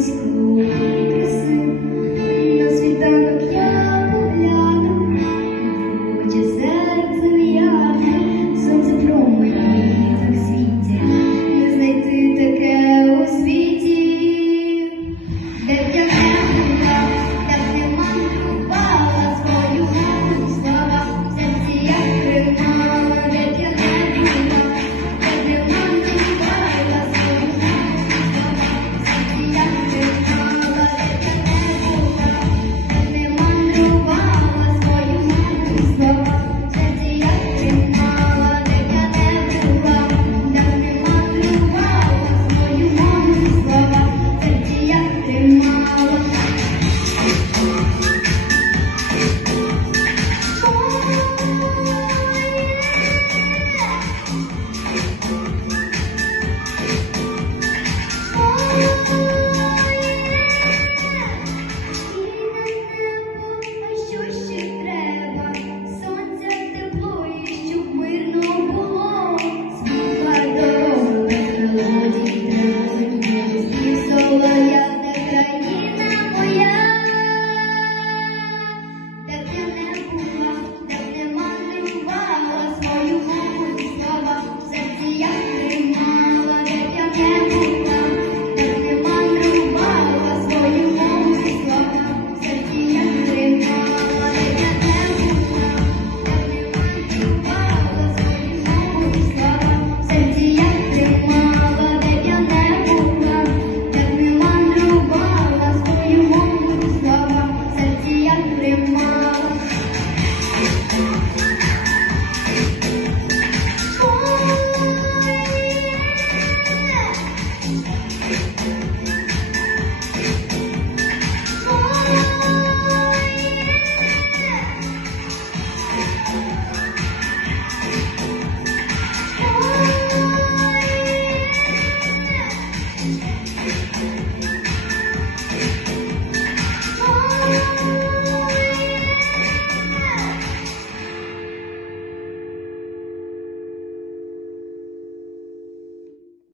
school.